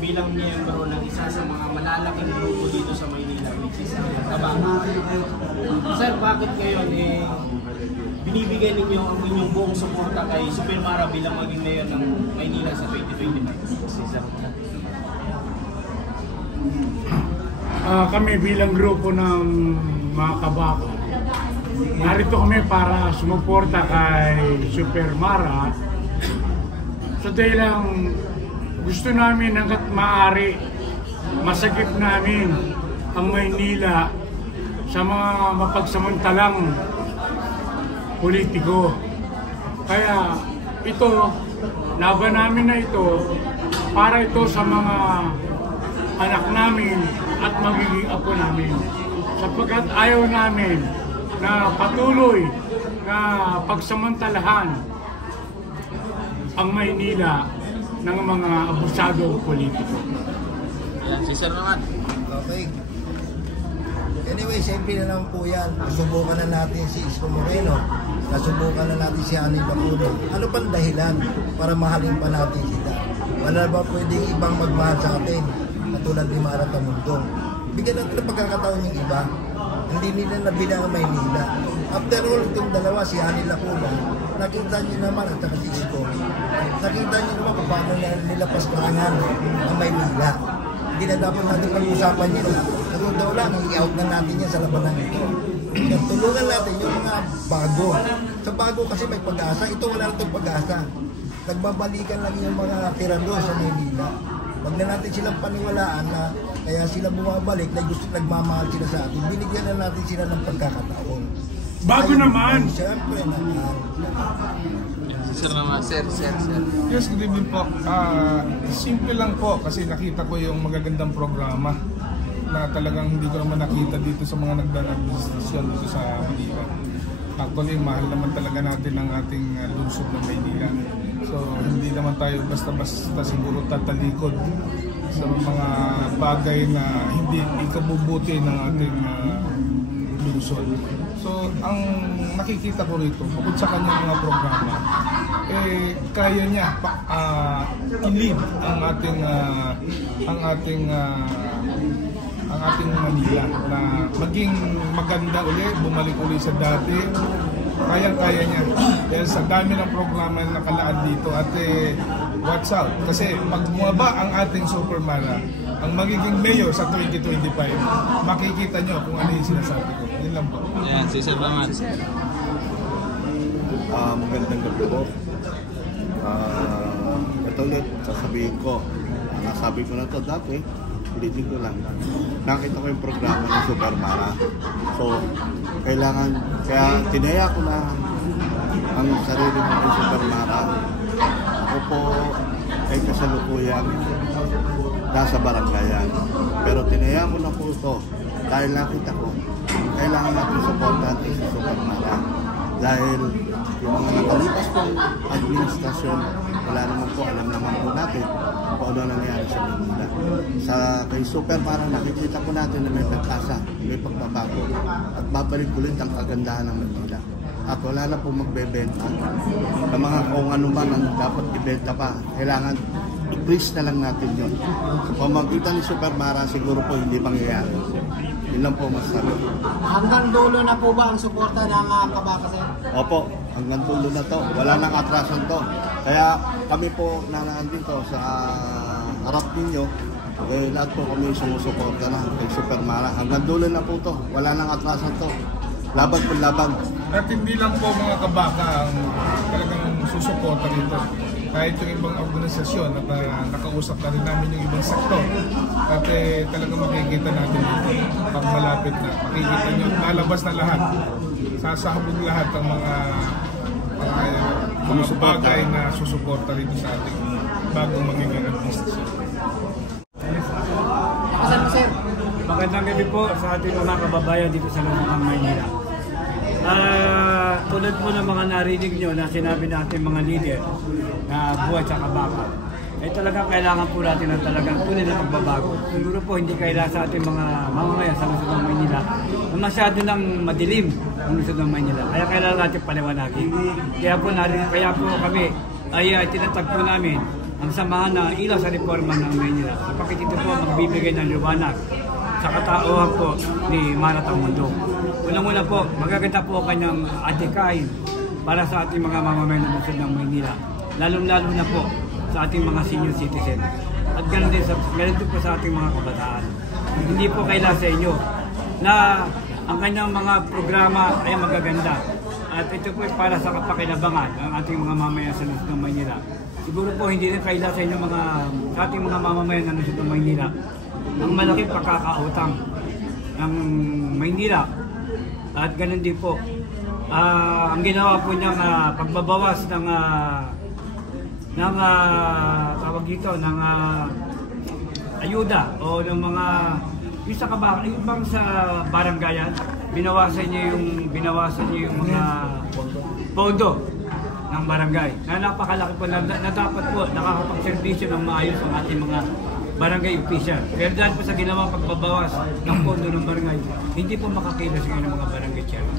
bilang miyembro ng isa sa mga malalaking grupo dito sa Maynila, which is Kabaka. Sir, bakit ngayon binibigay ninyo ang inyong buong suporta kay Super Mara bilang maging mayor ng Maynila sa 2025? Kami bilang grupo ng mga Kabaka, narito kami para sumuporta kay Super Mara. So dahil lang gusto namin hanggat maaari masagip namin ang Maynila sa mga mapagsamantalang politiko. Kaya ito, laban namin na ito para ito sa mga anak namin at magiging apo namin. Sapagkat ayaw namin na patuloy na pagsamantalahan ang Maynila ng mga abusado politiko. Yan, si Sir naman. Okay. Anyway, siyempre na lang po yan. Nasubukan na natin si Isko Moreno. Nasubukan na natin si Ani Bacuno. Ano pang dahilan para mahalin pa natin sila? Wala ba pwedeng ibang magmahal sa atin? Katulad ni Mara Tamundong. Bigyan natin ng pagkakataon yung iba. Hindi nila nabilang ang Maynila. After all, itong dalawa, si Ani Lacuna, nakita nyo naman at saka si Isko. Nakita nyo naman kung paano nila pastangan ang Maynila. Hindi na dapat natin pag-usapan yun. Sa daw lang, i-out na natin yan sa labanan ito. Tulungan natin yung mga bago. Sa bago kasi may pag-asa. Ito wala na itong pag-asa. Nagbabalikan lang yung mga tirado sa Maynila. Huwag na natin silang paniwalaan na kaya sila bumabalik na gusto nagmamahal sila sa atin. Binigyan na natin sila ng pagkakataon. Bago naman! Siyempre naman. Sir naman, sir. Yes, good evening po. Simple lang po kasi nakita ko yung magagandang programa na talagang hindi ko naman nakita dito sa mga nagdaan-administrasyon dito sa Maynila. Actually, mahal naman talaga natin ang ating lungsod ng Maynila. So, hindi naman tayo basta-basta siguro tatalikod sa mga bagay na hindi ikabubuti ng ating lungsod. So, ang nakikita ko rito, bukod sa kanyang mga programa, kaya niya i-lead ang ating Manila na maging maganda uli, bumalik uli sa dati. Kayang-kaya niya. Dahil sa dami ng programa na nakalaan dito at watch out. Kasi pag bumaba ang ating Super Mara, ang magiging mayor sa 2025, makikita nyo kung ano yung sinasabi ko. Yun lang po. Yan, si Sir naman. Magandang gabi po. Ito ulit, sasabihin ko. Nasabi ko na ito dati. Ulitin ko lang. Nakita ko yung programa ng Super Mara. So, kailangan, kaya tinaya ko na ang sarili ko ng Super Mara. Ako po ay kasalukuyan nasa barangayan. Pero tinaya ko na po ito dahil nakita ko kailangan natin supportan sa Super Mara. Dahil yung mga nakalipas pong administrasyon, wala naman po, alam naman po natin kung ano nangyayari sa Manila. Sa kay Super Mara, nakikita po natin na may pagkasa, may pagbabago at babalik ulit ang kagandahan ng Manila. At wala na po magbebenta ng mga kung ano man ang dapat ibenta pa. Kailangan i-freeze na lang natin yun. Sa pamagitan ni Super Mara, siguro po hindi mangyayari. Yun lang po masasabi. Hanggang dulo na po ba ang suporta ng Kabaka, sir? Opo, hanggang dulo na to. Wala nang atrasan to. Kaya kami po nanaan dito sa harap ninyo. Lahat po kami sumusuporta na kay Super Mara. Hanggang dulo na po to. Wala nang atrasan to. Laban po laban. At hindi lang po mga Kabaka ang talagang susuporta dito. Kahit yung ibang organisasyon at nakausap na rin namin yung ibang sektor. At talagang makikita natin dito pag malapit na. Makikita nyo, lalabas na lahat. Sasabog lahat ang mga bagay na susuporta rito sa ating bagong magiging administrasyon. Sir. Magandang gabi po sa ating mga kababayan dito sa Lungsod Maynila. Tulad po ng mga narinig nyo na sinabi natin mga leader na buhay sa Kabaka, ay talagang kailangan po natin ng talagang tunay na pagbabago. Siguro po hindi kailangan sa ating mga mamamayan sa Lungsod ng Maynila na masyado nang madilim ang Lungsod ng Maynila. Kaya kailangan natin paliwanagin. Kaya po kami ay tinatag po namin ang samahan na ilaw sa reforma ng Maynila. Sapagkat ito po magbibigay ng liwanag sa katauhan po ni Maratang Mundo. Unang-una po, magaganda po kanyang adhikain para sa ating mga mamamayan ng lungsod ng Maynila. Lalong-lalo na po sa ating mga senior citizen. At ganun din po sa ating mga kabataan. Hindi po kailangan sa inyo na ang kanyang mga programa ay magaganda. At ito po para sa kapakinabangan ng ating mga mamamayan sa lungsod ng Maynila. Siguro po hindi rin kailangan sa inyo sa ating mga mamamayan ng lungsod ng Maynila ang malaking pagkakautang ng Maynila. At ganun din po, ang ginawa po niyang pagbabawas ng tawag dito, ng ayuda o ng mga yung bang sa baranggayan, binawasan niyo yung mga pondo ng barangay. Na napakalaki po na dapat po nakakapagservisyo ng maayos ang ating mga barangay official. Pero dahil po sa ginawang pagbabawas ng pondo ng barangay, hindi po makakilos ngayon ng mga barangay chairman.